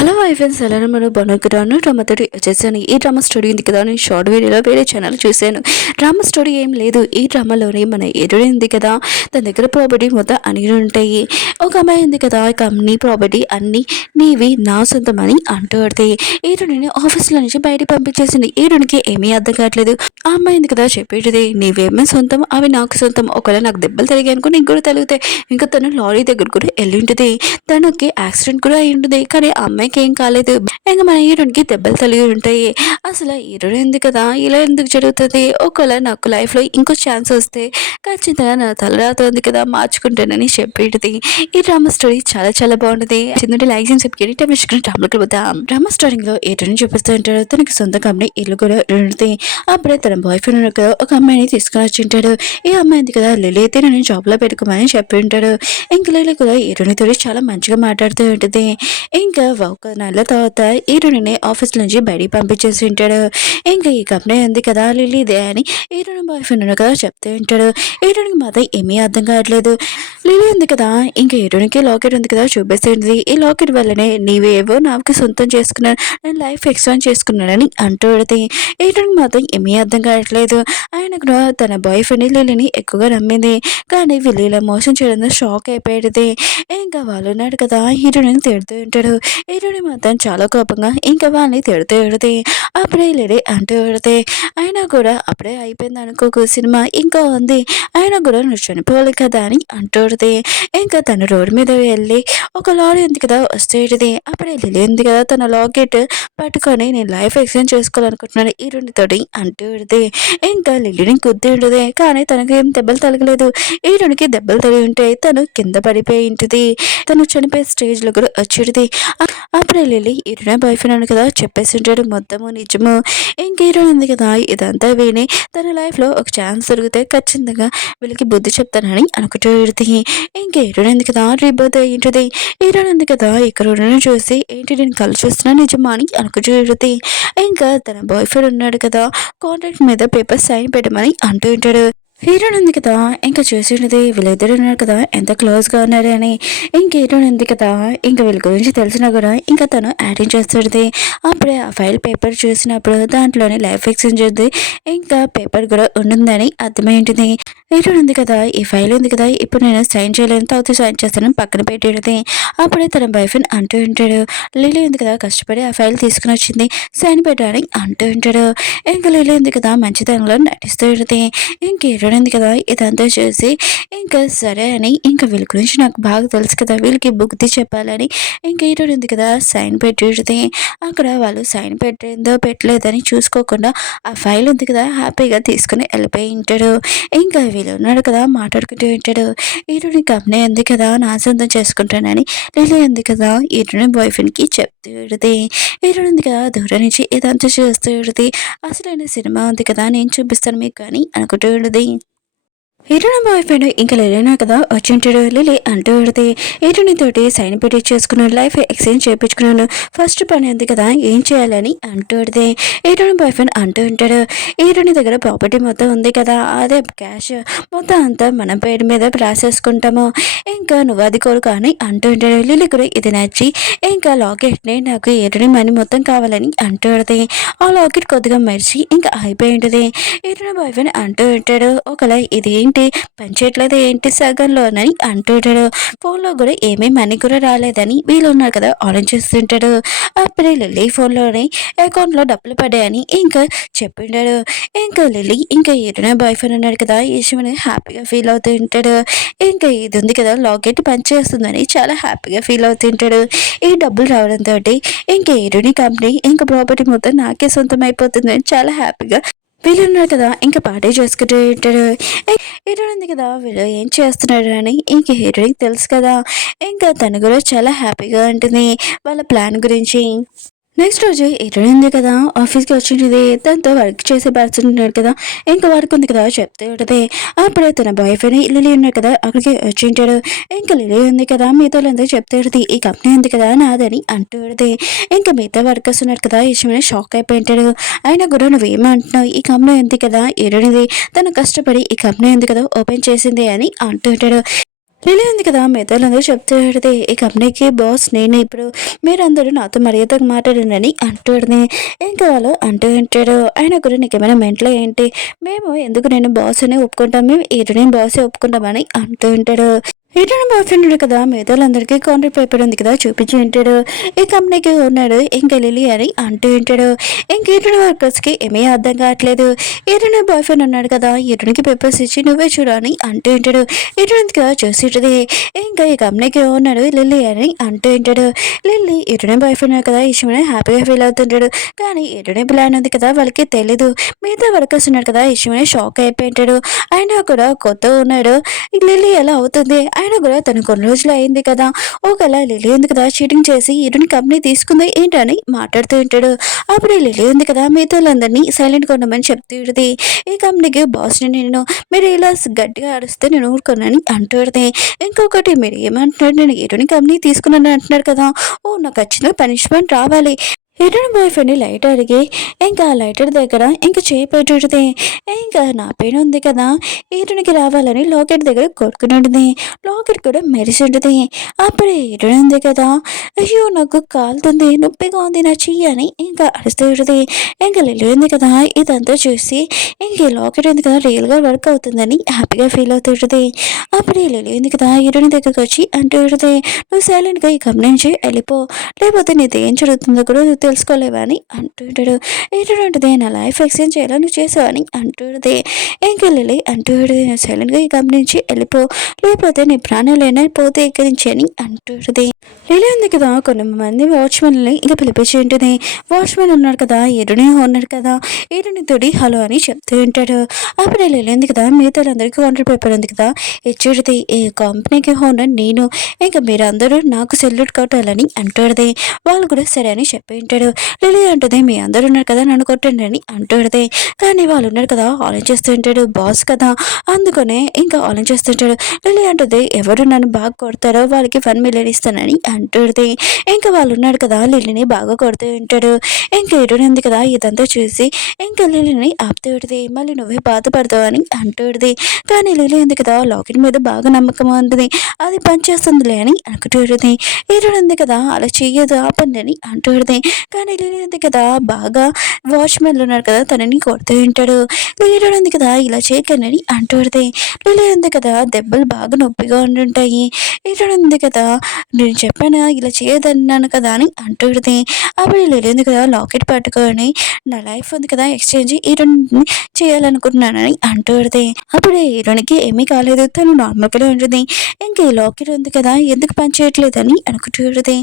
Hello hi friends, ఎలా మనం బాగున్నాను. డ్రామా తోటి వచ్చేసాను. ఈ డ్రామా స్టోరీ ఉంది కదా, నేను షార్ట్ వీడియోలో వేరే ఛానల్ చూశాను. డ్రామా స్టోరీ ఏం లేదు. ఈ డ్రామాలోనే మన హీరోయిన్ ఉంది కదా, తన దగ్గర ప్రాపర్టీ మొత్తం అన్నీ ఉంటాయి. ఒక అమ్మాయి ఉంది కదా, ఇక నీ ప్రాపర్టీ అన్నీ నీవి, నా సొంతం అని అంటూ పడతాయి. హీరోయిన్ ఆఫీస్లో నుంచి బయటికి పంపించేసింది. హీరోయిన్కి ఏమీ అర్థం కావట్లేదు. ఆ అమ్మాయి ఉంది కదా చెప్పేటిది, నీవేమో సొంతం, అవి నాకు సొంతం. ఒకవేళ నాకు దెబ్బలు తగిలాయి అనుకో నీకు కూడా తగులుతాయి. ఇంకా తను లారీ దగ్గర కూడా వెళ్ళి ఉంటుంది. తనకి యాక్సిడెంట్ కూడా అయి ఉంటుంది. కానీ ఆ అమ్మాయికి ఏం కాలేదు. ఇంకా మన హీరోయిన్కి దెబ్బలు తగిలి ఉంటాయి. అసలు హీరోయిన్ ఉంది కదా, ఇలా ఎందుకు జరుగుతుంది? ఒకవేళ నాకు లైఫ్లో ఇంకో ఛాన్స్ వస్తే ఖచ్చితంగా నా తలరాత ఉంది కదా మార్చుకుంటానని చెప్పేది. ఈ డ్రామా స్టోరీ చాలా చాలా బాగుంటుంది. చిన్న లైక్ చేసి చెప్పి టైం ఇచ్చుకుని డ్రామాకి పోతాం. డ్రామా స్టార్టింగ్ లో హీరోయిన్ చూపిస్తూ ఉంటాడు. తనకి సొంత కంపెనీ ఇల్లు కూడా ఉంటుంది. అప్పుడే తన బాయ్ ఫ్రెండ్ ఉన్నాడు కదా, ఒక అమ్మాయిని తీసుకుని వచ్చి ఉంటాడు. ఈ అమ్మాయి ఉంది కదా, లిలీ అయితే నేను జాబ్ లో పెట్టుకోమని చెప్పి ఉంటాడు. ఇంకా లిలీ కూడా హీరోయిన్ తోటి చాలా మంచిగా మాట్లాడుతూ ఉంటుంది. ఇంకా ఒక నెల తర్వాత హీరోయిన్ ఆఫీస్ నుంచి బయటికి పంపించేసి ఉంటాడు. ఇంకా ఈ కంపెనీ ఉంది కదా లిలీదే అని హీరోయిన్ బాయ్ ఫ్రెండ్ కదా చెప్తూ ఉంటాడు. హీరోయిన్కి మాత్రం ఏమీ అర్థం కావట్లేదు. లిలీ ఉంది కదా, ఇంకా హీరోయిన్కి లాకెట్ ఉంది కదా చూపిస్తుంది. ఈ లాకెట్ వల్లనే నీవేవో నాకు సొంతం చేసుకున్నాను, నేను లైఫ్ ఎక్స్పాండ్ చేసుకున్నానని అంటూ పెడితే హీరోయిన్కి మాత్రం ఏమీ అర్థం కావట్లేదు. ఆయన కూడా తన బాయ్ ఫ్రెండ్ లిలీని ఎక్కువగా నమ్మింది. కానీ వీళ్ళు ఇలా మోసం చేయడంతో షాక్ అయిపోయేది. ఇంకా వాళ్ళు ఉన్నాడు కదా, హీరోయిన్ తిడుతూ ఉంటాడు. హీరోయిన్ మాత్రం చాలా కోపంగా ఇంకా వాళ్ళని తిడుతూ పెడితే అప్పుడే లేడీ అంటూ పెడితే అయినా కూడా అప్పుడే అయిపోయింది అనుకోకు సినిమా ఇంకా ఉంది, అయినా కూడా నువ్వు చనిపోవాలి కదా అని అంటూ పెడితే ఇంకా తన రోడ్డు మీద వెళ్ళి ఒక లారీ ఉంది కదా వస్తేది. అప్పుడే లిలీ ఉంది కదా, తన లాకెట్ పట్టుకొని నేను లైఫ్ ఎక్స్చేంజ్ చేసుకోవాలనుకుంటున్నాను హీరోయిన్ తోటి అంటూ పెడితే ఇంకా లిలీని గుద్ది ఉంటుంది. కానీ తనకి ఏం దెబ్బలు తగలేదు. హీరోయిన్కి దెబ్బలు తగిలి ఉంటే తను కింద పడిపోయి ఉంటుంది. తను చనిపోయే స్టేజ్ లో కూడా వచ్చేది. అప్పుడే లిలీ హీరోయిన్ బాయ్ ఫ్రెండ్ కదా చెప్పేసి ఉంటాడు మొత్తము నిజము. ఇంక హీరోయిన్ ఉంది కదా, ఇదంతా విని తన లైఫ్ లో ఒక ఛాన్స్ దొరికితే ఖచ్చితంగా వీళ్ళకి బుద్ధి చెప్తానని అనుకుంటూ పెడుతుంది. ఇంక హీరోయిన్ ఉంది కదా రీబర్త్ అయ్యింటుంది. హీరోయిన్ ఉంది కదా ఇక్కడ చూసి ఏంటి నేను కళ్ళు చూస్తున్నా నిజమా అని అనుకుంటూ పెడుతుంది. ఇంకా తన బాయ్ ఫ్రెండ్ ఉన్నాడు కదా, కాంట్రాక్ట్ మీద పేపర్ సైన్ పెట్టమని అంటూ ఉంటాడు. హీరోయిన్ ఉంది కదా, ఇంకా చూసినది వీళ్ళిద్దరు ఉన్నారు కదా ఎంత క్లోజ్గా ఉన్నారు అని. ఇంక హీరోయిన్ ఉంది కదా, ఇంకా వీళ్ళ గురించి తెలిసినా కూడా ఇంకా తను యాడింగ్ చేస్తుంది. అప్పుడే ఆ ఫైల్ పేపర్ చూసినప్పుడు దాంట్లోని లైఫ్ ఎక్స్చేంజ్ ఉంది, ఇంకా పేపర్ కూడా ఉంటుందని అర్థమైంటుంది. హీరోయిన్ ఉంది కదా, ఈ ఫైల్ ఉంది కదా, ఇప్పుడు నేను సైన్ చేయలేను, తర్వాత సైన్ చేస్తానని పక్కన పెట్టేది. అప్పుడే తన బాయ్ ఫ్రెండ్ అంటూ ఉంటాడు, లిలీ ఉంది కదా కష్టపడి ఆ ఫైల్ తీసుకుని వచ్చింది, సైన్ పెట్టాలని అంటూ ఉంటాడు. ఇంకా లిలీ ఉంది కదా మంచితనంలో నటిస్తూ ఉంటుంది. ఇంక హీరోయిన్ కదా ఇదంతా చూసి ఇంకా సరే అని ఇంకా వీళ్ళ గురించి నాకు బాగా తెలుసు కదా, వీళ్ళకి బుద్ధి చెప్పాలని ఇంకా హీరోయిన్ ఉంది కదా సైన్ పెట్టేది. అక్కడ వాళ్ళు సైన్ పెట్టేందో పెట్టలేదని చూసుకోకుండా ఆ ఫైల్ ఉంది కదా హ్యాపీగా తీసుకుని వెళ్ళిపోయి ఉంటాడు. ఇంకా వీళ్ళు ఉన్నాడు కదా మాట్లాడుకుంటూ ఉంటాడు. హీరోయిన్ కంపెనీ ఉంది కదా నా సొంతం చేసుకుంటానని లిలీ ఉంది కదా హీరోయిన్ బాయ్ ఫ్రెండ్కి చెప్తూ ఉంటుంది. హీరోయిన్ ఉంది కదా దూరం నుంచి ఇదంతా చూస్తూ ఉంటుంది. అసలైన సినిమా ఉంది కదా నేను చూపిస్తాను మీకు అని అనుకుంటూ ఉండదు. హీరోయిన్ బాయ్ ఫ్రెండ్ ఇంకా లిలీనా కదా వచ్చింటాడు. లిలీ అంటూ పెడితే హీరోయిన్ తోటి సైన్ పెట్టి చేసుకున్నాను, లైఫ్ ఎక్స్చేంజ్ చేయించుకున్నాను, ఫస్ట్ పని ఉంది కదా ఏం చేయాలని అంటూ పెడితే హీరోయిన్ బాయ్ ఫ్రెండ్ అంటూ ఉంటాడు. హీరోయిన్ దగ్గర ప్రాపర్టీ మొత్తం ఉంది కదా, అదే క్యాష్ మొత్తం అంతా మనం పేరు మీద రాసేసుకుంటాము, ఇంకా నువ్వు అది కోరు కానీ అంటూ ఉంటాడు. లిలీ కూడా ఇది నచ్చి ఇంకా లాకెట్ని నాకు హీరోయిన్ మనీ మొత్తం కావాలని అంటూ పెడితే ఆ లాకెట్ కొద్దిగా మరిచి ఇంకా అయిపోయి ఉంటుంది. హీరోయిన్ బాయ్ ఫ్రెండ్ అంటూ ఉంటాడు, ఒకలా ఇది ఏంటి పనిచేయట్లేదు ఏంటి సగంలోనని అంటుంటాడు. ఫోన్లో కూడా ఏమీ మనీ కూడా రాలేదని వీళ్ళు ఉన్నారు కదా ఆలోచిస్తుంటాడు. అప్పుడే లిల్లీ ఫోన్లోనే అకౌంట్లో డబ్బులు పడ్డాయని ఇంకా చెప్పింటాడు. ఇంకా లిల్లీ ఇంకా హీరోయిన్ బాయ్ ఫ్రెండ్ ఉన్నాడు కదా ఈ విషయమని హ్యాపీగా ఫీల్ అవుతూ ఉంటాడు. ఇంకా ఇది ఉంది కదా లాకెట్ పనిచేస్తుందని చాలా హ్యాపీగా ఫీల్ అవుతుంటాడు. ఈ డబ్బులు రావడంతో ఇంకా హీరోయిన్ కంపెనీ ఇంకా ప్రాపర్టీ మొత్తం నాకే సొంతం అయిపోతుందని చాలా హ్యాపీగా వీళ్ళు ఉన్నారు కదా ఇంకా పార్టీ చేసుకుంటూ ఉంటాడు. హీరోయిన్ ఉంది కదా వీళ్ళు ఏం చేస్తున్నాడు అని ఇంక హీరోయిన్ తెలుసు కదా, ఇంకా తను కూడా చాలా హ్యాపీగా ఉంటుంది వాళ్ళ ప్లాన్ గురించి. నెక్స్ట్ రోజు హీరోయిన్ ఉంది కదా ఆఫీస్కి వచ్చింది. దాంతో వర్క్ చేసే పర్సన్ ఉన్నాడు కదా, ఇంకా వర్క్ ఉంది కదా చెప్తూ ఉంటుంది. అప్పుడే తన బాయ్ ఫ్రెండ్ లిలీ ఉన్నాడు కదా అక్కడికి వచ్చింటాడు. ఇంకా లిలీ ఉంది కదా మిగతా చెప్తూ ఉంటుంది ఈ కంపెనీ ఉంది కదా నాదని అంటూ ఉంటుంది. ఇంకా మిగతా వర్కర్స్ ఉన్నారు కదా ఈ విషయమని షాక్ అయిపోయింటాడు. అయినా కూడా నువ్వేమంటున్నావు, ఈ కంపెనీ ఉంది కదా హీరోయిన్ది, తను కష్టపడి ఈ కంపెనీ ఉంది కదా ఓపెన్ చేసింది అని అంటూ ఉంటాడు. లిలీ ఉంది కదా మిగతాలందరూ చెప్తూ ఈ కంపెనీకి బాస్ నేను ఇప్పుడు మీరందరూ నాతో మర్యాదగా మాట్లాడండి అంటూడిని ఇంకా వాళ్ళు అంటూ ఉంటాడు ఆయన కూడా నీకేమైనా మెంట్లో ఏంటి మేము ఎందుకు నేను బాస్ అని ఒప్పుకుంటాం మేము ఈరోజు బాసే ఒప్పుకుంటామని అంటూ ఉంటాడు ఈటన బాయ్ ఫ్రెండ్ ఉన్నాడు కదా మిగతాలందరికీ కాంట్రాక్ట్ పేపర్ ఉంది కదా చూపించి ఉంటాడు ఈ కంపెనీకి ఉన్నాడు ఇంకా లిలీ అని అంటూ ఉంటాడు ఇంక ఈటన వర్కర్స్కి ఏమీ అర్థం కావట్లేదు ఈటన బాయ్ ఫ్రెండ్ ఉన్నాడు కదా ఈటనికి పేపర్స్ ఇచ్చి నువ్వే చూడు అని అంటూ ఉంటాడు ఈటనికి కదా చూసి ఉంటుంది ఇంకా ఈ కంపెనీకి ఉన్నాడు లిల్లీ అని అంటూ ఉంటాడు లిల్లీ ఈటనే బాయ్ ఫ్రెండ్ కదా ఈ విషయమని హ్యాపీగా ఫీల్ అవుతుంటాడు కానీ ఈటనే ప్లాన్ ఉంది కదా వాళ్ళకి తెలీదు మిగతా వర్కర్స్ ఉన్నాడు కదా ఈ విషయమని షాక్ అయిపోయింటాడు ఆయన కూడా కొత్త ఉన్నాడు లిల్లీ ఎలా అవుతుంది ఆయన కూడా తను కొన్ని రోజులు అయింది కదా ఒకలా లిల్లీ ఉంది కదా చీటింగ్ చేసి ఈరుని కంపెనీ తీసుకుంది ఏంటని మాట్లాడుతూ ఉంటాడు అప్పుడు లిల్లీ ఉంది కదా మిగతాలందరినీ సైలెంట్గా ఉండమని చెప్తూ ఈ కంపెనీకి బాస్ని నేను మీరు ఇలా గట్టిగా అరిస్తే నేను ఊరుకున్నాను అంటుంది ఇంకొకటి మీరు ఏమంటున్నారు నేను ఈరుని కంపెనీ తీసుకున్నాను అంటున్నారు కదా ఓ నాకు ఖచ్చితంగా పనిష్మెంట్ రావాలి ఈటన్ బాయ్ ఫ్రెండ్ లైట్ అడిగి ఇంకా ఆ లైటర్ దగ్గర ఇంకా చేయి పెట్టుతుంది ఇంకా నా పెయిన్ ఉంది కదా ఈటనికి రావాలని లాకెట్ దగ్గర కొట్టుకుని లాకెట్ కూడా మెరిసి ఉంటుంది అప్పుడే ఈటన్ ఉంది కదా అయ్యో నాకు కాలుతుంది నొప్పిగా ఉంది నా చెయ్యి అని ఇంకా అరుస్తూ ఉంటుంది ఇంకా లిల్లీ ఉంది కదా ఇదంతా చూసి ఇంక ఈ లాకెట్ ఉంది కదా రియల్గా వర్క్ అవుతుందని హ్యాపీగా ఫీల్ అవుతుంటుంది అప్పుడే లిల్లీ ఉంది కదా ఈటన్ దగ్గరకు వచ్చి అంటూ ఉంటుంది నువ్వు సైలెంట్గా ఈ కంపెనీ నుంచి వెళ్ళిపో లేకపోతే నీతో ఏం జరుగుతుందో కూడా నువ్వు తెలుసుకోలేవా అని అంటుంటాడు ఏంటంటే నా లైఫ్ ఎక్స్చేంజ్ చేయాలని నువ్వు చేసావని అంటుంది ఇంకెళ్ళి అంటుడు సైలెంట్గా ఈ కంపెనీ నుంచి వెళ్ళిపో లేకపోతే నీ ప్రాణాలైనా పోతే ఇక్కడి నుంచి అని అంటుంది రిలే ఉంది కదా కొంతమంది వాచ్మెన్ని ఇంకా పిలిపించి ఉంటుంది వాచ్మెన్ ఉన్నాడు కదా ఎరుని ఉన్నాడు కదా ఎరుని తోడి హలో అని చెప్తూ ఉంటాడు అప్పుడు వెళ్ళింది కదా మిగతాలందరికీ కాంట్రాక్ట్ పేపర్ ఉంది కదా ఇచ్చేది ఈ కంపెనీకి ఓనర్ నేను ఇంకా మీరందరూ నాకు సెల్యూట్ కొట్టాలని అంటుంది వాళ్ళు కూడా సరే అని చెప్పి ఉంటాడు లిలీ అంటుంది మీ అందరూ ఉన్నారు కదా నన్ను కొట్టండి అని అంటుంది కానీ వాళ్ళు ఉన్నారు కదా ఆలోచిస్తూ ఉంటాడు బాస్ కదా అందుకనే ఇంకా ఆలోచిస్తుంటాడు లిలీ అంటుంది ఎవరు నన్ను బాగా కొడతారో వాళ్ళకి 1 మిలియన్ ఇస్తానని అంటుంది ఇంకా వాళ్ళు ఉన్నాడు కదా లిలీని బాగా కొడుతూ ఉంటాడు ఇంకా ఎరుడు ఉంది కదా ఇదంతా చూసి ఇంకా లిలీని ఆపుతూ ఉంటుంది మళ్ళీ నువ్వే బాధపడతావు అని అంటుంది కానీ లిలీ ఉంది కదా లాకెట్ మీద బాగా నమ్మకం ఉంటుంది అది పనిచేస్తుందిలే అని అనుకుంటుంది ఎరుడు ఉంది కదా అలా చెయ్యదు ఆపండి అని అంటుంది కానీ లిలీ ఉంది కదా బాగా వాచ్మెన్లు ఉన్నారు కదా తనని కొడుతూ ఉంటాడు లీడర్ ఉంది కదా ఇలా చేయకనని అంటుంది లిలీ ఉంది కదా దెబ్బలు బాగా నొప్పిగా ఉండుంటాయి లీడర్ ఉంది కదా నేను చెప్పాను ఇలా చేయదన్నాను కదా అని అంటుంది అప్పుడు లిలీ ఉంది కదా లాకెట్ పట్టుకొని నా లైఫ్ ఉంది కదా ఎక్స్చేంజ్ ఈ రెండు చేయాలనుకుంటున్నానని అంటుంది అప్పుడు హీరోనికి ఏమీ కాలేదు తను నార్మల్గానే ఉంటుంది ఇంకా ఈ లాకెట్ ఉంది కదా ఎందుకు పని చేయట్లేదని అనుకుంటుంది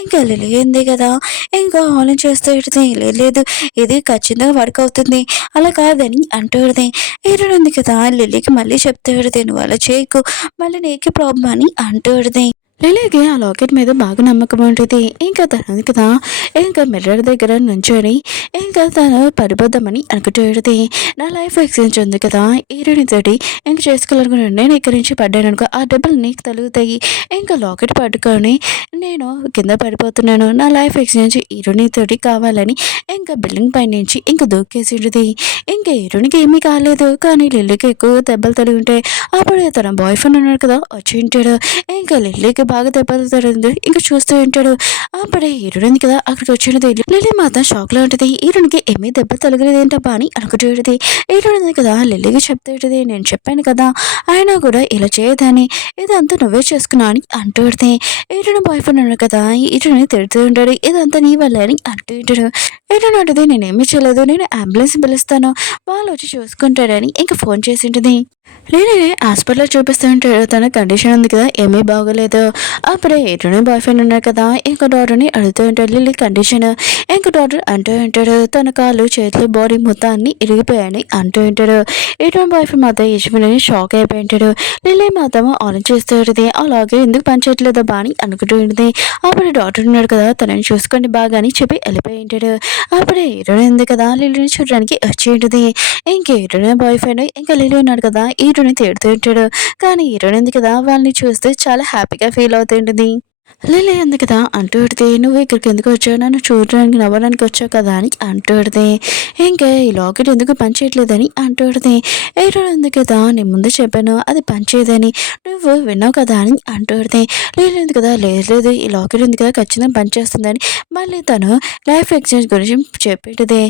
ఇంకా లిలీ ఉంది కదా ఇంకా ఆలోచన చేస్తూ ఉంటుంది లేదు ఇది ఖచ్చితంగా వర్క్ అవుతుంది అలా కాదని అంటుంది హీరోయిన్ ఉంది కదా లిల్లీకి మళ్ళీ చెప్తూ నువ్వు అలా చేయకు మళ్ళీ నీకే ప్రాబ్లం అని అంటుంది లిలీకి ఆ లాకెట్ మీద బాగా నమ్మకం ఉంటుంది ఇంకా తనది కదా ఇంకా మిర్రర్ దగ్గర నుంచొని ఇంకా తను పడిపోద్దామని అనుకుంటుంది నా లైఫ్ ఎక్స్చేంజ్ ఉంది కదా తోటి ఇంక చేసుకోవాలనుకున్నాను నేను ఇక్కడి నుంచి పడ్డాను అనుకో ఆ డబ్బులు నీకు తగులుతాయి ఇంకా లాకెట్ పట్టుకొని నేను కింద పడిపోతున్నాను నా లైఫ్ ఎక్స్చేంజ్ తోటి కావాలని ఇంకా బిల్డింగ్ పై నుంచి ఇంకా దూకేసి ఉంటుంది ఇంకా హీరోనికి ఏమీ కాలేదు కానీ లిల్లీకి ఎక్కువ దెబ్బలు తగిలి ఉంటాయి అప్పుడు తన బాయ్ ఫ్రెండ్ ఉన్నాడు కదా వచ్చి ఉంటాడు ఇంకా లిల్లీకి బాగా దెబ్బలు తగిలింది ఇంకా చూస్తూ ఉంటాడు అప్పుడే హీరోయిన్ కదా అక్కడికి వచ్చినది లిల్లీ మాత్రం షాక్ లో ఉంటుంది హీరోయిన్కి ఏమీ దెబ్బ తగలేదు ఏంటబ్బా అని అనుకుంటుంది హీరోయిన్ కదా లిల్లీకి చెప్తుంటది నేను చెప్పాను కదా ఆయన కూడా ఇలా చేయదని ఇదంతా నువ్వే చేసుకున్నా అని అంటుంది హీరోయిన్ బాయ్ ఫ్రెండ్ ఉన్నాడు కదా హీరోయిన్ తిడుతూ ఉంటాడు ఇదంతా నీ వల్ల అని అంటూ ఉంటాడు హీరోయిన్ అంటది నేనేమీ చేయలేదు నేను అంబులెన్స్ పిలుస్తాను వాళ్ళు వచ్చి చూసుకుంటారని ఇంకా ఫోన్ చేసి ఉంటుంది నేనే హాస్పిటల్లో చూపిస్తూ ఉంటాడు తన కండిషన్ ఉంది కదా ఏమీ బాగోలేదు అప్పుడే ఎటునే బాయ్ ఫ్రెండ్ ఉన్నారు కదా ఇంకో డాక్టర్ని అడుగుతూ ఉంటాడు లిల్లీ కండిషన్ ఇంకో డాక్టర్ అంటూ ఉంటాడు తన కాళ్ళు చేతులు బాడీ మొత్తాన్ని ఇరిగిపోయాయని అంటూ ఉంటాడు ఎటునే బాయ్ ఫ్రెండ్ మాత్రం యజమాని షాక్ అయిపోయి ఉంటాడు లిల్లీ మాత్రం ఆలోచిస్తూ ఉంటుంది అలాగే ఎందుకు పనిచేయట్లేదు బా అని అనుకుంటూ ఉంటుంది అప్పుడు డాక్టర్ ఉన్నాడు కదా తనని చూసుకోండి బాగా అని చెప్పి వెళ్ళిపోయి ఉంటాడు అప్పుడే హీరోయిన్ ఉంది కదా లిల్లీని చూడడానికి వచ్చి ఉంటుంది ఇంక హీరోయిన్ బాయ్ ఫ్రెండ్ ఇంకా లిల్లీ ఉన్నాడు కదా హీరోని తిడుతూ ఉంటాడు కానీ హీరోయిన్ ఉంది కదా వాళ్ళని చూస్తే చాలా హ్యాపీగా ఫీల్ అవుతుంటుంది లిల్లీ ఉంది కదా అంటూడితే, "నువ్వు ఇక్కడికి ఎందుకు వచ్చావు? నన్ను చూడడానికి, నవ్వడానికి వచ్చావు కదా" అని అంటూడితే, ఇంకా ఈ లాకెట్ ఎందుకు పనిచేయట్లేదని అంటూడితే, "ఏరోడు ఉంది కదా, నేను ముందు చెప్పాను అది పనిచేయదని, నువ్వు విన్నావు కదా" అని అంటూడితే, "లేదు ఉంది కదా, లేదు లేదు ఈ లాకెట్ ఉంది కదా ఖచ్చితంగా పనిచేస్తుందని" మళ్ళీ తను లైఫ్ ఎక్స్చేంజ్ గురించి చెప్పేటిది.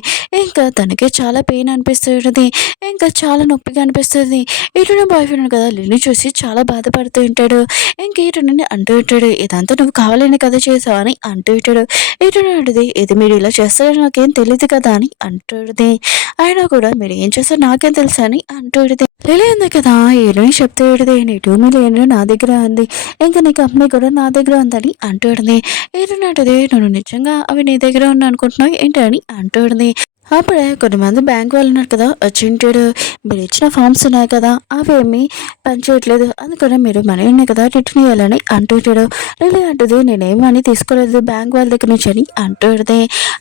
ఇంకా తనకి చాలా పెయిన్ అనిపిస్తుంటది. ఇంకా చాలా నొప్పిగా అనిపిస్తుంది. ఇటు నా బాయ్ ఫ్రెండ్ కదా లిల్లీని చూసి చాలా బాధపడుతూ ఉంటాడు. ఇంక ఇటునని అంటూ ఉంటాడు, "ఇదంతా నువ్వు కావాలనే కదా చేసావు" అని అంటూ ఉంటాడు. ఇటునంటది, "ఇది మీరు ఇలా చేస్తారని నాకేం తెలీదు కదా" అని అంటుడిది. అయినా కూడా మీరు ఏం చేస్తారో నాకేం తెలుసా అని అంటుడిది. లిల్లీ ఉంది కదా ఏమని చెప్తూ ఉంటది, "నీ 2 మిలియన్ నా దగ్గర ఉంది. ఇంకా నీ కంపెనీ కూడా నా దగ్గర ఉందని" అంటుడిది. ఇటునంటది, "నువ్వు నిజంగా అవి నీ దగ్గర ఉన్నాయి అనుకుంటున్నావు ఏంటి" అని అంటుడిది. అప్పుడే కొంతమంది బ్యాంక్ వాళ్ళు ఉన్నారు కదా వచ్చింటాడు. మీరు ఇచ్చిన ఫామ్స్ ఉన్నాయి కదా అవేమి పనిచేయట్లేదు, అందుకని మీరు మనీ ఉన్నాయి కదా రిటర్న్ ఇవ్వాలని అంటుంటాడు. లిల్లీ అంటుంది, "నేనేం మనీ తీసుకోలేదు బ్యాంక్ వాళ్ళ దగ్గర నుంచి" అని అంటుంది.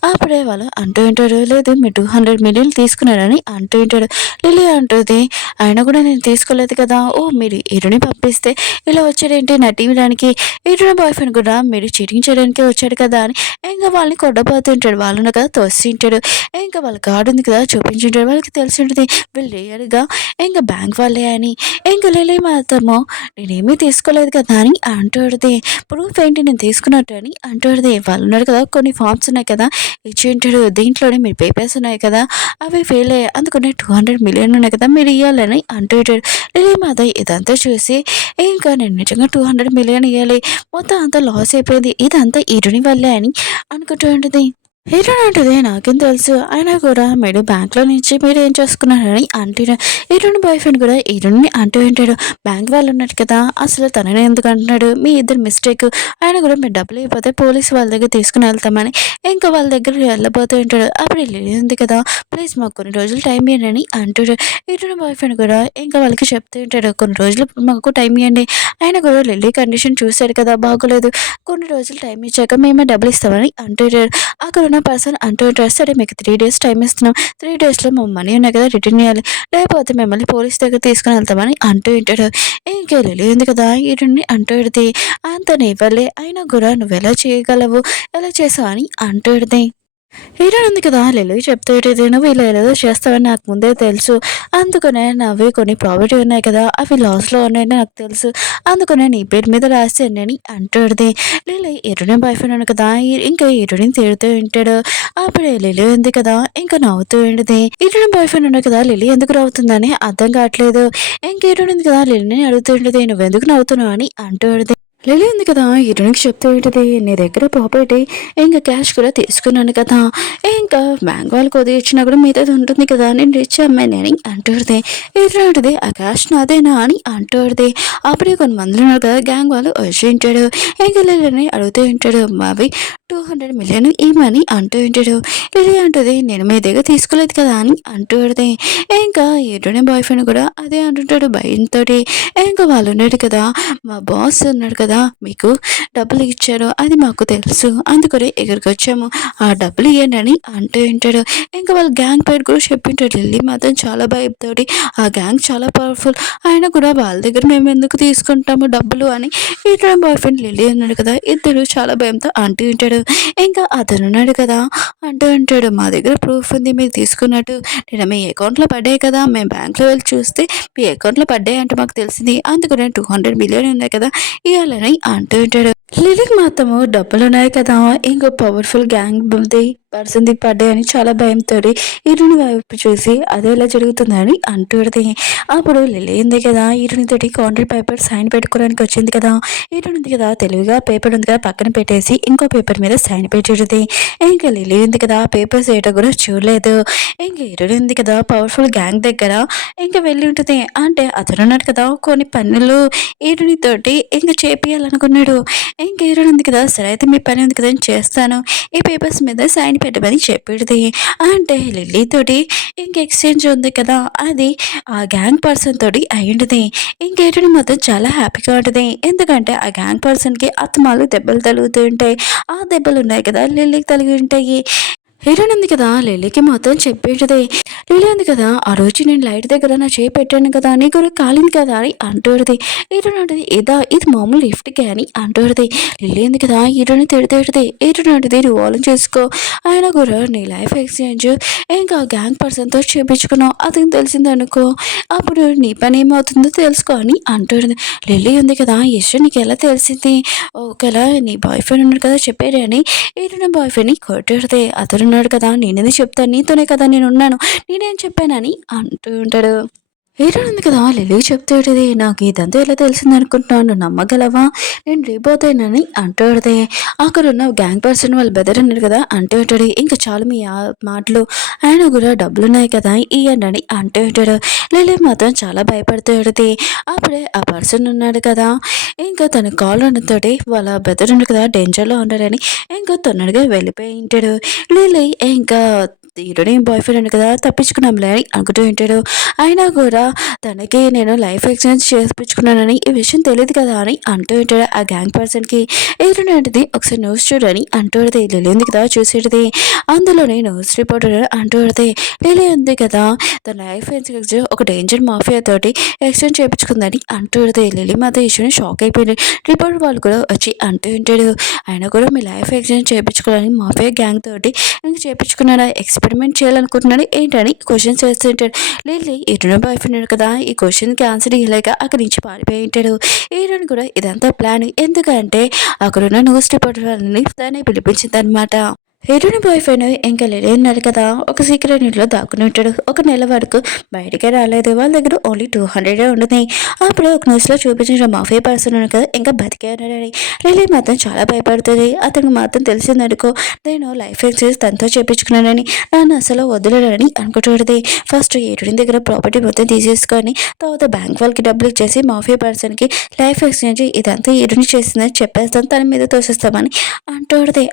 అప్పుడే వాళ్ళు అంటూ ఉంటారు, "లేదు మీరు 200 మిలియన్ తీసుకున్నారని" అంటూ ఉంటాడు. లిల్లీ అంటుంది, "అయినా కూడా నేను తీసుకోలేదు కదా, ఓ మీరు ఇరుని పంపిస్తే ఇలా వచ్చాడేంటి నటించడానికి, ఇరు బాయ్ ఫ్రెండ్ కూడా మీరు చీటింగ్ చేయడానికి వచ్చాడు కదా అని ఇంకా వాళ్ళని కొట్టబోతుంటాడు. వాళ్ళను కదా తోస్తుంటాడు. ఇంకా వాళ్ళ కార్డ్ ఉంది కదా చూపించుంటాడు. వాళ్ళకి తెలిసి ఉంటుంది వీళ్ళు రియల్‌గా ఇంక బ్యాంక్ వాళ్ళే అని. ఇంక లిల్లీ మాత్రము, "నేనేమీ తీసుకోలేదు కదా" అని అంటూడిది. "ప్రూఫ్ ఏంటి నేను తీసుకున్నట్టు" అని అంటూడిది. "వాళ్ళున్నారు కదా కొన్ని ఫార్మ్స్ ఉన్నాయి కదా ఇచ్చింటాడు. దీంట్లోనే మీ పేపర్స్ ఉన్నాయి కదా అవి ఫెయిల్ అయ్యాయి. అందుకనే 200 మిలియన్ ఉన్నాయి కదా మీరు ఇయ్యాలని" అంటుంటాడు. లిల్లీ మాత్రం ఇదంతా చూసి, ఇంకా నేను నిజంగా 200 మిలియన్ ఇయ్యాలి. మొత్తం అంతా లాస్ అయిపోయింది. ఇదంతా ఈరుని వల్లే అని అనుకుంటూ ఉంటది. ఏంటంటది, "నాకేం తెలుసు. అయినా కూడా మీరు బ్యాంక్‌లో నుంచి మీరేం చేసుకున్నారని" అంటున్నా. ఇరుని బాయ్ ఫ్రెండ్ కూడా ఇరున్ని అంటూ ఉంటాడు. "బ్యాంక్ వాళ్ళు ఉన్నారు కదా! అసలు తననే ఎందుకు అంటున్నాడు? మీ ఇద్దరి మిస్టేక్. అయినా కూడా మీరు డబ్బులు ఇవ్వకపోతే పోలీస్ వాళ్ళ దగ్గర తీసుకొని వెళ్తామని" ఇంకా వాళ్ళ దగ్గరికి వెళ్ళబోతూ ఉంటాడు. అప్పుడు లిల్లీ ఉంది కదా! "ప్లీజ్ మాకు కొన్ని రోజులు టైం ఇయ్యండి" అని అంటాడు. ఇరుని బాయ్ ఫ్రెండ్ కూడా ఇంకా వాళ్ళకి చెప్తూ ఉంటాడు, "కొన్ని రోజులు మాకు టైం ఇయ్యండి." అయినా కూడా లిల్లీ కండిషన్ చూసాడు కదా బాగోలేదు. "కొన్ని రోజులు టైం ఇచ్చాక మేమే డబ్బులు ఇస్తామని" అంటుంటాడు. అక్కడున్న పర్సన్ అంటూ ఉంటారు, "సరే మీకు 3 డేస్ టైం ఇస్తున్నాం. 3 డేస్‌లో మా మనీ ఉన్నాయి కదా రిటర్న్ ఇయ్యాలి. లేకపోతే మిమ్మల్ని పోలీస్ దగ్గర తీసుకొని వెళ్తామని" అంటూ ఉంటాడు. ఇంక లిల్లీ ఉంది కదా ఈడున్ని అంటూ ఉంటది, "అంత నీ వల్లే. అయినా కూడా నువ్వెలా చేయగలవు? ఎలా చేసావు?" అని అంటూ ఉంటది. హీరోయిన్ ఉంది కదా లిల్లీ చెప్తూ ఉంటది, "నువ్వు ఇలా ఏదేదో చేస్తావని నాకు ముందే తెలుసు. అందుకనే నావి కొన్ని ప్రాపర్టీ ఉన్నాయి కదా అవి లాస్‌లో ఉన్నాయని నాకు తెలుసు. అందుకనే నీ పేరు మీద రాశాను" అని అంటూడిది. లిల్లీ హీరోయిన్ బాయ్ ఫ్రెండ్ ఉంది కదా ఇంకా హీరోయిన్ తిడుతూ ఉంటాడు. అప్పుడే లిల్లీ ఉంది కదా ఇంకా నవ్వుతూ ఉంటది. హీరోయిన్ బాయ్ ఫ్రెండ్ ఉంది కదా లిల్లీ ఎందుకు నవ్వుతుందని అర్థం కావట్లేదు. ఇంక హీరోయిన్ ఉంది కదా లిల్లీని అడుగుతూ ఉంటది, "నువ్వెందుకు నవ్వుతున్నావు" అని అంటూడిది. లిల్లీ ఉంది కదా హీరోయిన్‌కి చెప్తూ ఉంటది, "నీ దగ్గర ప్రాపర్టీ ఇంకా క్యాష్ కూడా తీసుకున్నాను కదా! ఇంకా బ్యాంక్ వాళ్ళకి వదిలి ఇచ్చినా కూడా మిగతాది ఉంటుంది కదా! నేను రిచ్ అమ్మాయిని" అని అంటూడిది. హీరోయిన్ అంటది, "ఆ క్యాష్ నాదేనా" అని అంటూడిది. అప్పుడే కొంతమంది ఉన్నారు కదా గ్యాంగ్ వాళ్ళు వచ్చి ఉంటాడు. ఇంకా లిల్లీని అడుగుతూ ఉంటాడు, "మావి 200 మిలియన్ ఇమ్మని" అంటూ ఉంటాడు. లిల్లీ అంటది, "నేను మీ దగ్గర తీసుకోలేదు కదా" అని అంటూడిది. ఇంకా హీరోయిన్ బాయ్ ఫ్రెండ్ కూడా అదే అంటుంటాడు భయంతోటి. ఇంకా వాళ్ళు ఉన్నారు కదా, "మా బాస్ ఉన్నాడు కదా మీకు డబ్బులు ఇచ్చారు అది మాకు తెలుసు, అందుకనే ఇక్కడికి వచ్చాము, ఆ డబ్బులు ఇవ్వండి" అని అంటూ ఉంటాడు. ఇంకా వాళ్ళ గ్యాంగ్ పేరు కూడా చెప్పింటాడు. లిల్లీ మాత్రం చాలా భయంతోటి, "ఆ గ్యాంగ్ చాలా పవర్ఫుల్, అయినా కూడా వాళ్ళ దగ్గర మేము ఎందుకు తీసుకుంటాము డబ్బులు" అని ఇతర బాయ్ ఫ్రెండ్ లిల్లీ ఉన్నాడు కదా ఇద్దరు చాలా భయంతో అంటూ ఉంటాడు. ఇంకా అతను ఉన్నాడు కదా అంటూ ఉంటాడు, "మా దగ్గర ప్రూఫ్ ఉంది మీరు తీసుకున్నట్టు, నేను మీ అకౌంట్లో పడ్డాయి కదా మేము బ్యాంక్లో వెళ్ళి చూస్తే మీ అకౌంట్లో పడ్డాయి అంటే మాకు తెలిసింది, అందుకనే 200 మిలియన్ ఉన్నాయి కదా ఇవ్వాలని" అంటూ ఉంటాడు. లిలీకి మాత్రము డబ్బులున్నాయి కదా ఇంకో పవర్ఫుల్ గ్యాంగ్ ఉంది పర్సన్‌ది పడ్డాయని చాలా భయంతోటి హీరోయిన్ వైపు చూసి అదే ఇలా జరుగుతుందని అంటూడిది. అప్పుడు లిల్లీ ఉంది కదా హీరోయిన్‌తోటి కాంట్రాక్ట్ పేపర్ సైన్ పెట్టుకోవడానికి వచ్చింది కదా! హీరోయిన్ ఉంది కదా తెలివిగా పేపర్ ఉంది కదా పక్కన పెట్టేసి ఇంకో పేపర్ మీద సైన్ పెట్టేటిది. ఇంక లిల్లీ ఉంది కదా పేపర్స్ ఏటో కూడా చూడలేదు. ఇంక హీరోయిన్ ఉంది కదా పవర్ఫుల్ గ్యాంగ్ దగ్గర ఇంక వెళ్ళి ఉంటది. అంటే అతనున్నాడు కదా కొన్ని పనులు హీరోయిన్‌తోటి ఇంక చేపియాలనుకున్నాడు. ఇంక హీరోయిన్ ఉంది కదా, "సరే అయితే మీ పని ఉంది కదా నేను చేస్తాను. ఈ పేపర్స్ మీద సైన్ పెట్టమని" చెప్పిడిది. అంటే లిల్లీ తోటి ఇంక ఎక్స్చేంజ్ ఉంది కదా అది ఆ గ్యాంగ్ పర్సన్ తోటి అయ్యుంటది. ఇంక హీరోయిన్ మాత్రం చాలా హ్యాపీగా ఉంటది. ఎందుకంటే ఆ గ్యాంగ్ పర్సన్‌కి అత్తమాలు దెబ్బలు తగులుతూ ఉంటాయి. ఆ దెబ్బలు ఉన్నాయి కదా లిల్లీకి తగిలి ఉంటాయి. హీరోయిన్ ఉంది కదా లిల్లీకి మొత్తం చెప్పేటదే. లిల్లీ ఉంది కదా ఆ రోజు నేను లైట్ దగ్గర నా చేయి పెట్టాను కదా నీకు కాలింది కదా అని అంటూడది. హీరోయిన్ అంటది ఇదా ఇది మామూలు లిఫ్ట్కే అని అంటూడది. లిల్లీ ఉంది కదా హీరోని తిడితేటది. హీరోయిన్ అంటది నువ్వు ఆలోచన చేసుకో ఆయన కూడా నీ లైఫ్ ఎక్స్చేంజ్ ఇంకా గ్యాంగ్ పర్సన్తో చేపించుకున్నావు అతనికి తెలిసిందనుకో అప్పుడు నీ పని ఏమవుతుందో తెలుసుకో అని అంటూడది. లిల్లీ ఉంది కదా యశ్ నీకు ఎలా తెలిసింది ఒకవేళ నీ బాయ్ ఫ్రెండ్ ఉన్నాడు కదా చెప్పారు అని హీరోయిన్ బాయ్ ఫ్రెండ్ని కొట్టాడితే అతను ఉన్నాడు కదా నేనేది చెప్తాను నీతోనే కదా నేను ఉన్నాను నేనేం చెప్పానని అంటూ ఉంటాడు. హీరోయిన్ ఉంది కదా లిల్లీ చెప్తాడుది నాకు ఇదంతా ఎలా తెలిసింది అనుకుంటున్నాను నువ్వు నమ్మగలవా నేను రేపోతానని అంటాడుదే. అక్కడ ఉన్న గ్యాంగ్ పర్సన్ వాళ్ళు బెదర్ అన్నాడు కదా అంటూ ఉంటాడు ఇంకా చాలు మీ మాటలు ఆయన కూడా డబ్బులు ఉన్నాయి కదా ఇవ్వండి అని అంటూ ఉంటాడు. లిల్లీ మాత్రం చాలా భయపడుతాడుది. అప్పుడే ఆ పర్సన్ ఉన్నాడు కదా ఇంకా తన కాల్ ఉండతోటి వాళ్ళ బెదర్ ఉన్నాడు కదా డేంజర్లో ఉన్నాడని ఇంకా తొందరగా వెళ్ళిపోయి ఉంటాడు. లిల్లీ ఇంకా హీరోయిన్ బాయ్ ఫ్రెండ్ కదా తప్పించుకున్నాంలే అని అనుకుంటూ ఉంటాడు. అయినా కూడా తనకి నేను లైఫ్ ఎక్స్చేంజ్ చేయించుకున్నానని ఈ విషయం తెలియదు కదా అని అంటూ ఉంటాడు ఆ గ్యాంగ్ పర్సన్కి. హీరోయిన్ అంటది ఒకసారి న్యూస్ చూడని అంటూ ఉంటుంది. లిల్లీ ఉంది కదా చూసేది అందులోనే న్యూస్ రిపోర్టర్ అంటూ ఉంటుంది. లిల్లీ ఉంది కదా తన లైఫ్ ఎక్స్చేంజ్ ఒక డేంజర్ మాఫియా తోటి ఎక్స్చేంజ్ చేయించుకుందని అంటూ ఉంటుంది. లిల్లీ మాత్రం ఇష్యూని షాక్ అయిపోయింది. రిపోర్టర్ వాళ్ళు కూడా వచ్చి అంటూ ఉంటాడు ఆయన కూడా మీ లైఫ్ ఎక్స్చేంజ్ చేయించుకోవాలని మాఫియా గ్యాంగ్ తోటి ఇంక చేయించుకున్నాడా ఎక్స్పెరిమెంట్ చేయాలనుకుంటున్నాడు ఏంటని క్వశ్చన్స్ వేస్తుంటాడు. లిల్లీ హీరోయిన్ బాయ్ ఫ్రెండ్ కదా ఈ క్వశ్చన్కి ఆన్సర్ ఇవ్వలేక అక్కడి నుంచి పారిపోయి ఉంటాడు. హీరోయిన్ కూడా ఇదంతా ప్లాన్ ఎందుకంటే అక్కడున్న న్యూస్ రిపోర్టర్ వాళ్ళని దాన్ని పిలిపించింది అనమాట. హీరోయిన్ బాయ్ ఫ్రెండ్ ఇంకా లిల్లీ ఉన్నారు కదా ఒక సీక్రెట్ ఇంట్లో దాక్కుని ఉంటాడు. ఒక నెల వరకు బయటకే రాలేదు. వాళ్ళ దగ్గర ఓన్లీ 200 ఉంటుంది. అప్పుడు ఒక న్యూస్లో చూపించిన మాఫియా పర్సన్ ఉన్నాడు కదా ఇంకా బతికే ఉన్నాడని లిల్లీ మాత్రం చాలా భయపడుతుంది. అతనికి మాత్రం తెలిసిందనుకో నేను లైఫ్ ఎక్స్చేంజ్ తనతో చేయించుకున్నానని నన్ను అసలు వదిలేడని అనుకుంటుంది. ఫస్ట్ హీరోయిన్ దగ్గర ప్రాపర్టీ మొత్తం తీసేసుకొని తర్వాత బ్యాంక్ వాళ్ళకి డబ్బులు ఇచ్చేసి మాఫియా పర్సన్కి లైఫ్ ఎక్స్చేంజ్ ఇదంతా హీరోయిన్ చేసిందని చెప్పేస్తాను తన మీద తోసేస్తామని అంటుంది.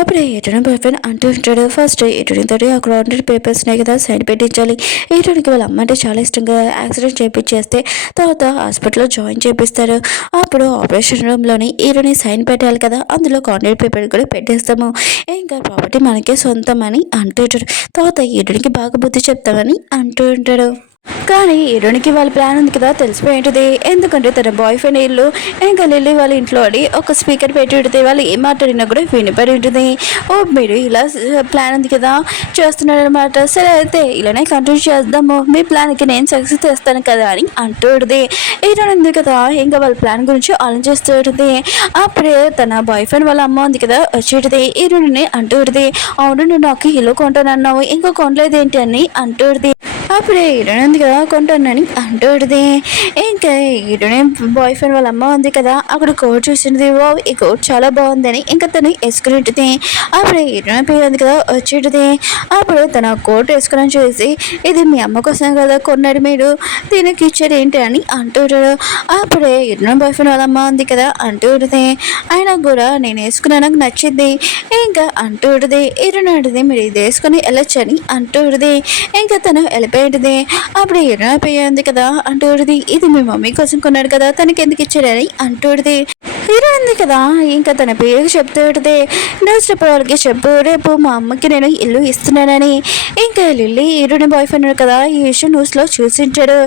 అప్పుడే హీరోయిన్ బాయ్ ఫ్రెండ్ అంటూ ఉంటాడు ఫస్ట్ హీరోయిన్ తోటి అక్కడ ఆల్రెడీ పేపర్స్ ఉన్నాయి కదా సైన్ పెట్టించాలి. హీరోయిన్కి వాళ్ళ అమ్మ అంటే చాలా ఇష్టంగా యాక్సిడెంట్ చేయించేస్తే తర్వాత హాస్పిటల్లో జాయిన్ చేపిస్తారు. అప్పుడు ఆపరేషన్ రూమ్లోని హీరోయిన్ సైన్ పెట్టాలి కదా అందులో కాంట్రాక్ట్ పేపర్ కూడా పెట్టేస్తాము ఇంకా ప్రాపర్టీ మనకే సొంతం అని అంటూ ఉంటాడు. తర్వాత హీరోయిన్కి బాగా బుద్ధి చెప్తామని అంటూ ఉంటాడు. కానీ హీరోయిన్కి వాళ్ళ ప్లాన్ ఉంది కదా తెలిసిపోయి ఉంటుంది. ఎందుకంటే తన బాయ్ ఫ్రెండ్ ఇల్లు ఇంకా లిల్లీ వాళ్ళ ఇంట్లో ఒక స్పీకర్ పెట్టి ఉంటుంది. వాళ్ళు ఏం మాట్లాడినా కూడా వినిపడి ఉంటుంది. ఓ మీరు ఇలా ప్లాన్ ఉంది కదా చేస్తున్నాడు అనమాట. సరే అయితే ఇలానే కంటిన్యూ చేద్దాము మీ ప్లాన్కి నేను సక్సెస్ చేస్తాను కదా అని అంటూ ఉంటుంది. హీరోయిన్ ఉంది కదా ఇంకా వాళ్ళ ప్లాన్ గురించి ఆలోచిస్తూ ఉంటుంది. అప్పుడే తన బాయ్ ఫ్రెండ్ వాళ్ళ అమ్మ ఉంది కదా వచ్చేటిది హీరోయిన్ అంటూ ఉంటుంది అవును నువ్వు నాకు ఇల్లు కొంటానన్నావు ఇంకో కొనలేదు ఏంటి అని అంటూ ఉంటుంది. అప్పుడే హీరోయిన్ ఉంది కదా కొంటానని అంటూడిది. ఇంకా హీరోయిన్ బాయ్ ఫ్రెండ్ వాళ్ళ అమ్మ ఉంది కదా అక్కడ కోట్ చూసింది. ఓ ఈ కోట్ చాలా బాగుందని ఇంకా తను వేసుకుని అప్పుడే హీరోయిన్ పేరు ఉంది కదా వచ్చేటిది. అప్పుడు తన కోట్ వేసుకుని చూసి ఇది మీ అమ్మ కోసం కదా కొన్నాడు మీరు దీనికి ఇచ్చారు ఏంటి అని అంటుంటాడు. అప్పుడే హీరోయిన్ బాయ్ ఫ్రెండ్ వాళ్ళ అమ్మ ఉంది కదా అంటూడిది అయినా కూడా నేను వేసుకున్నా నాకు నచ్చింది ఇంకా అంటూడిది. హీరోయిన్ అంటుంది మీరు ఇది వేసుకొని వెళ్ళొచ్చని అంటూడిది. ఇంకా తను వెళ్ళిపోయింది. అప్పుడు హీరోయిన్ పోయింది కదా అంటూడిది ఇది మీ మమ్మీ కోసం కొన్నాడు కదా తనకి ఎందుకు ఇచ్చాడని అంటూడిది. హీరోయిన్ ఉంది కదా ఇంకా తన పేరు చెప్తూ ఉంటుంది న్యూస్ పేపర్ వాళ్ళకి చెప్పు రేపు మా అమ్మకి నేను ఇల్లు ఇస్తున్నానని. ఇంకా లిల్లీ హీరోయిన్ బాయ్ ఫ్రెండ్ కదా ఈ విషయం న్యూస్లో చూసింటాడు.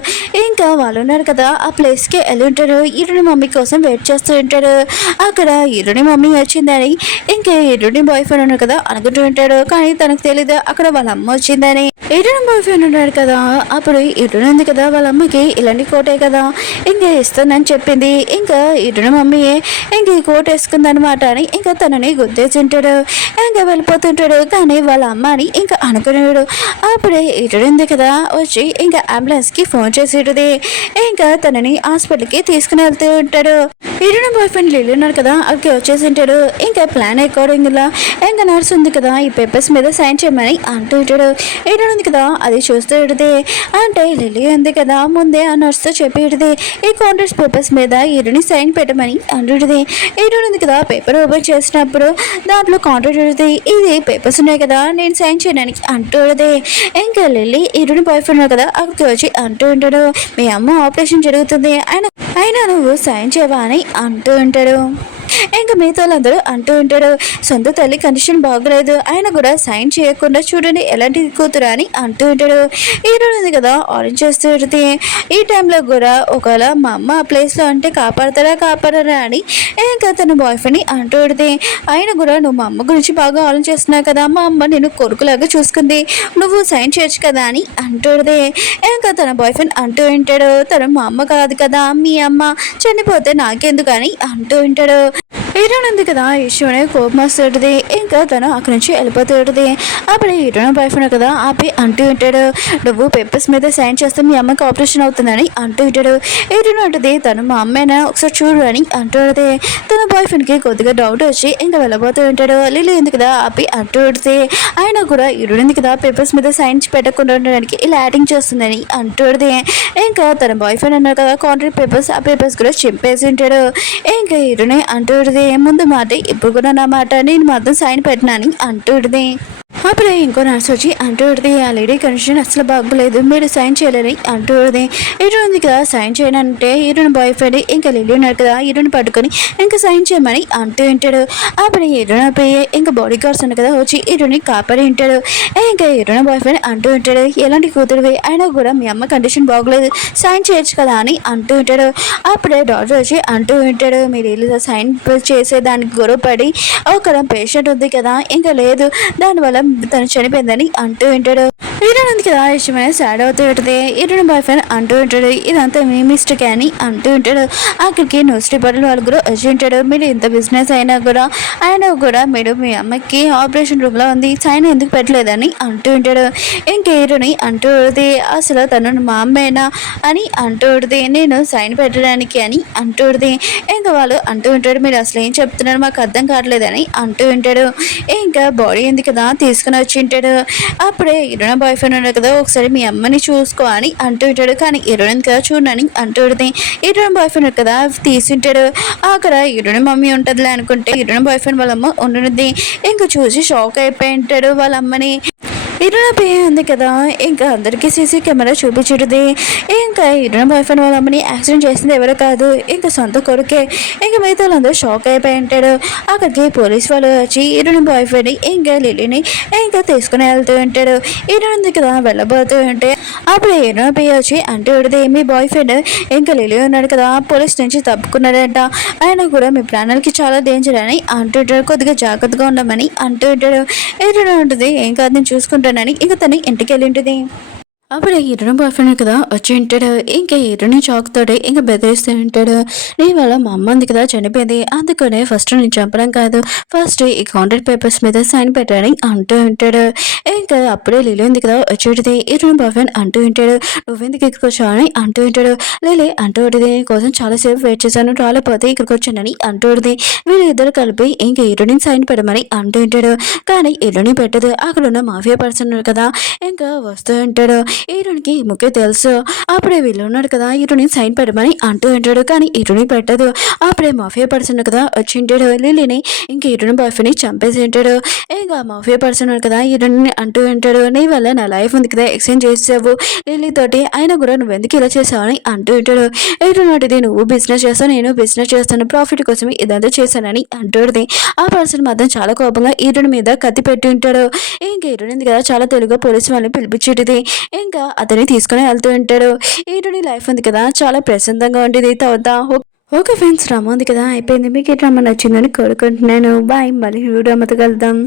ఇంకా వాళ్ళు ఉన్నారు కదా ఆ ప్లేస్కి వెళ్ళి ఉంటాడు. హీరోయిన్ మమ్మీ కోసం వెయిట్ చేస్తూ ఉంటాడు. అక్కడ హీరోయిన్ మమ్మీ వచ్చిందని ఇంకా హీరోయిన్ బాయ్ ఫ్రెండ్ ఉన్నాడు కదా అనుకుంటూ ఉంటాడు. కానీ తనకు తెలీదు అక్కడ వాళ్ళ అమ్మ వచ్చిందని. హీరోయిన్ బాయ్ ఫ్రెండ్ ఉన్నాడు కదా అప్పుడు హీరోయిన్ ఉంది కదా వాళ్ళ అమ్మకి ఇలాంటి కోటే కదా ఇంకా ఇస్తానని చెప్పింది. ఇంకా హీరోయిన్ మమ్మీ ఇంక ఈ కోట్ వేసుకుందనమాట అని ఇంకా తనని గుర్తింటాడు. ఇంకా వెళ్ళిపోతుంటాడు. కానీ వాళ్ళ అమ్మని ఇంకా అనుకునేవాడు. అప్పుడే హీరోయిన్ ఉంది కదా వచ్చి ఇంకా అంబులెన్స్కి ఫోన్ చేసేది. ఇంకా తనని హాస్పిటల్కి తీసుకుని వెళ్తూ ఉంటాడు. హీరోయిన్ బాయ్ ఫ్రెండ్ లిల్లీ ఉన్నాడు కదా అక్కడికి వచ్చేసి ఉంటాడు. ఇంకా ప్లాన్ అకార్డింగ్లా ఇంకా నర్స్ ఉంది కదా ఈ పేపర్స్ మీద సైన్ చేయమని అంటూ ఉంటాడు. హీరోయిన్ ఉంది కదా అది చూస్తూ ఉంటుంది. అంటే లిల్లీ ఉంది కదా ముందే ఆ నర్స్తో చెప్పేది ఈ కాంట్రాక్ట్ పేపర్స్ మీద హీరోని సైన్ పెట్టమని అంటుంది. హీరోయిన్ ఉంది కదా పేపర్ ఓపెన్ చేసినప్పుడు దాంట్లో కాంట్రాక్ట్ ఉంటుంది ఇది పేపర్స్ ఉన్నాయి కదా నేను సైన్ చేయడానికి అంటుంది. ఇంకా లిల్లీ హీరోయిన్ బాయ్ ఫ్రెండ్ కదా అక్కడికి వచ్చి అంటూ ఉంటాడు మీ అమ్మ ఆపరేషన్ జరుగుతుంది అయినా నువ్వు సైన్ చేయవా అని అంటూ ఉంటాడు. ఇంకా మిగతా వాళ్ళందరూ అంటూ ఉంటాడు, సొంత తల్లి కండిషన్ బాగలేదు, ఆయన కూడా సైన్ చేయకుండా చూడండి ఎలాంటి కూతురు అని అంటూ ఉంటాడు. హీరోయిన్ ఉంది కదా ఆరెంజ్ చేస్తూ ఉంటుంది. ఈ టైంలో కూడా ఒకవేళ మా అమ్మ ఆ ప్లేస్లో అంటే కాపాడరా అని ఇంకా తన బాయ్ ఫ్రెండ్ని అంటూ ఉంటుంది. ఆయన కూడా నువ్వు మా అమ్మ గురించి బాగా ఆలోచిస్తున్నావు కదా, మా అమ్మ నేను కొడుకులాగా చూసుకుంది, నువ్వు సైన్ చేయొచ్చు కదా అని అంటుంది. ఇంకా తన బాయ్ ఫ్రెండ్ అంటూ ఉంటాడు, తను మా అమ్మ కాదు కదా, మీ అమ్మ చనిపోతే నాకెందుకు అని అంటూ ఉంటాడు. హీరోయిన్ ఉంది కదా ఇష్యూనే కోపం వస్తుంటుంది. ఇంకా తను అక్కడి నుంచి వెళ్ళిపోతూ ఉంటుంది. అప్పుడు హీరోయిన్ బాయ్ ఫ్రెండ్ కదా ఆపి అంటూ ఉంటాడు, నువ్వు పేపర్స్ మీద సైన్ చేస్తే మీ అమ్మకి ఆపరేషన్ అవుతుందని అంటూ ఉంటాడు. హీరోయిన్ ఉంటుంది, తను మా అమ్మేనా ఒకసారి చూడు అని అంటూ ఉంటుంది. తన బాయ్ ఫ్రెండ్కి కొద్దిగా డౌట్ వచ్చి ఇంకా వెళ్ళబోతూ ఉంటాడు. లిల్లీ ఉంది కదా ఆపి అంటూ ఉంటుంది, ఆయన కూడా హీరోయిన్ ఉంది కదా పేపర్స్ మీద సైన్ పెట్టకుండా ఉండడానికి ఇలా యాక్టింగ్ చేస్తుందని అంటూ ఉంటుంది. ఇంకా తన బాయ్ ఫ్రెండ్ అన్నారు కదా కాంట్రాక్ట్ పేపర్స్, ఆ పేపర్స్ కూడా చింపేసి ఉంటాడు. ఇంకా హీరోయిన్ అంటూ ఉంటుంది, ముందు మాట ఇప్పుడు కూడా నా మాట, నేను మాత్రం సైన్ పెట్టినాని అంటూ ఉంటుంది. అప్పుడే ఇంకో నర్స్ వచ్చి అంటూ ఉంటుంది, ఆ లేడీ కండిషన్ అసలు బాగోలేదు, మీరు సైన్ చేయాలని అంటూ ఉంటుంది. హీరోయిన్ ఉంది కదా సైన్ చేయనంటే హీరోయిన్ బాయ్ ఫ్రెండ్ ఇంకా లిల్లీ ఉన్నారు కదా హీరోయిన్ పట్టుకొని ఇంకా సైన్ చేయమని అంటూ ఉంటాడు. అప్పుడు హీరోయిన్ పోయి ఇంకా బాడీ గార్డ్స్ ఉన్నారు కదా వచ్చి హీరోయిన్ కాపాడి ఉంటాడు. ఇంకా హీరోయిన్ బాయ్ ఫ్రెండ్ అంటూ ఉంటాడు, ఎలాంటి కూతురువి అయినా కూడా మీ అమ్మ కండిషన్ బాగోలేదు సైన్ చేయొచ్చు కదా అని అంటూ ఉంటాడు. అప్పుడే డాక్టర్ వచ్చి అంటూ ఉంటాడు, మీరు వెళ్ళి సైన్ చేసేదానికి గొడవపడి ఒక పేషెంట్ ఉంది కదా ఇంకా లేదు, దానివల్ల తను చనిపోయిందని అంటూ ఉంటాడు. హీరోయిన్ ఉంది కదా ఇష్టమైన సాడ్ అవుతూ ఉంటుంది. హీరోయిన్ బాయ్ ఫ్రెండ్ అంటూ ఉంటాడు, ఇదంతా మీ మిస్టేక్ అని అంటూ ఉంటాడు. అక్కడికి న్యూస్ పేపర్ల వాళ్ళు కూడా వచ్చి ఉంటాడు, మీరు ఇంత బిజినెస్ అయినా కూడా మీరు మీ అమ్మకి ఆపరేషన్ రూమ్లో ఉంది సైన్ ఎందుకు పెట్టలేదని అంటూ ఉంటాడు. ఇంకా హీరోని అంటూ ఉంటుంది, అసలు తను మా అమ్మేనా అని అంటూ ఉంటుంది, నేను సైన్ పెట్టడానికి అని అంటూ ఉంటుంది. ఇంకా వాళ్ళు అంటూ ఉంటాడు, మీరు అసలు ఏం చెప్తున్నారు మాకు అర్థం కావట్లేదని అంటూ ఉంటాడు. ఇంకా బాడీ ఉంది కదా తీసుకుని వచ్చి ఉంటాడు. అప్పుడే హీరోయిన్ బాయ్ ఫ్రెండ్ ఉన్నాడు కదా ఒకసారి మీ అమ్మని చూసుకో అని అంటూ ఉంటాడు. కానీ హీరోయిన్ కదా చూడని అంటూ ఉంటుంది. హీరోయిన్ బాయ్ ఫ్రెండ్ కదా తీసుంటాడు. అక్కడ హీరోయిన్ మమ్మీ ఉంటుందిలే అనుకుంటే హీరోయిన్ బాయ్ ఫ్రెండ్ వాళ్ళ అమ్మ ఉండుంది. ఇంకా చూసి షాక్ అయిపోయి ఉంటాడు వాళ్ళ అమ్మని. హీరోయిన్ పేరు ఉంది కదా ఇంకా అందరికీ సీసీ కెమెరా చూపించుంటుంది. ఇంకా హీరోయిన్ బాయ్ ఫ్రెండ్ వాళ్ళ అమ్మని యాక్సిడెంట్ చేసింది ఎవరో కాదు ఇంకా సొంత కొడుకే. ఇంకా మిగతా వాళ్ళందరూ షాక్ అయిపోయి ఉంటాడు. అక్కడికి పోలీస్ వాళ్ళు వచ్చి హీరోయిన్ బాయ్ ఫ్రెండ్ ఇంకా లిల్లీని ఇంకా తీసుకుని వెళ్తూ ఉంటాడు. హీరోయిన్ ఉంది కదా వెళ్ళబోతూ ఉంటే అప్పుడు హీరోయిన్ పేరు వచ్చి అంటూ ఉంటుంది, మీ బాయ్ ఫ్రెండ్ ఇంకా లిల్లీ ఉన్నాడు కదా పోలీస్ నుంచి తప్పుకున్నాడంట, ఆయన కూడా మీ ప్రాణాలకి చాలా డేంజర్ అని అంటుంటాడు, కొద్దిగా జాగ్రత్తగా ఉండమని అంటూ ఉంటాడు. హీరోయిన్ ఉంటుంది, ఏం కాదు నేను చూసుకుంటానని ఇంకా తను ఇంటికి వెళ్ళి ఉంటుంది. అప్పుడు హీరోయిన్ బాయ్ ఫ్రెండ్ కదా వచ్చి ఉంటాడు. ఇంకా హీరోయిన్ షాక్ తోటి ఇంకా బెదిరిస్తూ ఉంటాడు, నీ వల్ల మా అమ్మ ఉంది కదా చనిపోయింది, అందుకనే ఫస్ట్ నేను చంపడం కాదు ఫస్ట్ ఈ కాంట్రాక్ట్ పేపర్స్ మీద సైన్ పెట్టాలని అంటూ ఉంటాడు. ఇంకా అప్పుడే లిల్లీ ఉంది కదా వచ్చి ఉంటుంది. హీరోయిన్ బాయ్ ఫ్రెండ్ అంటూ ఉంటాడు, నువ్వెందుకు ఇక్కడికి వచ్చావు అని అంటూ ఉంటాడు. లిల్లీ అంటూ ఉంటుంది, కోసం చాలాసేపు వెయిట్ చేశాను రాలేపోతే ఇక్కడికి వచ్చానని అంటూ ఉంటుంది. వీళ్ళు ఇద్దరు కలిపి ఇంకా హీరోయిన్ సైన్ పెట్టమని అంటూ ఉంటాడు. కానీ హీరోయిన్ పెట్టదు, అక్కడ ఉన్న మాఫియా పర్సన్ కదా ఇంకా వస్తూ ఉంటాడు. హీరోయిన్కి ముఖ్య తెలుసు. అప్పుడే వీళ్ళు ఉన్నాడు కదా హీరోయిన్ సైన్ పెట్టమని అంటూ ఉంటాడు. కానీ హీరోయిన్ పెట్టదు. అప్పుడే మాఫియా పర్సన్ కదా వచ్చి ఉంటాడు. లిల్లీని ఇంకా హీరోయిన్ బాయ్ ఫ్రెండ్ని చంపేసి ఉంటాడు. ఇంకా మాఫియా పర్సన్ కదా హీరోయిన్ అంటూ ఉంటాడు, నీ వల్ల నా లైఫ్ ఉంది కదా ఎక్స్చేంజ్ చేసావు లిల్లీ తోటి, అయినా కూడా నువ్వు ఎందుకు ఇలా చేసావు అని అంటూ ఉంటాడు. హీరోయిన్ అంటే నువ్వు బిజినెస్ చేస్తావు నేను బిజినెస్ చేస్తాను ప్రాఫిట్ కోసమే ఇదంతా చేశానని అంటుంది. ఆ పర్సన్ మాత్రం చాలా కోపంగా హీరోయిన్ మీద కత్తి పెట్టి ఉంటాడు. ఇంకా హీరోయిన్ కదా చాలా తెలుగుగా పోలీసు వాళ్ళని పిలిపించేది. ఇంకా అతన్ని తీసుకుని వెళ్తూ ఉంటాడు. హీరోయిన్ లైఫ్ ఉంది కదా చాలా ప్రశాంతంగా ఉండేది. తర్వాత ఓకే ఫ్రెండ్స్ డ్రామా ఉంది కదా అయిపోయింది. మీకు ఈ డ్రామా నచ్చిందని కోరుకుంటున్నాను. బాయ్, మళ్ళీ డ్రామాతో కలుద్దాం.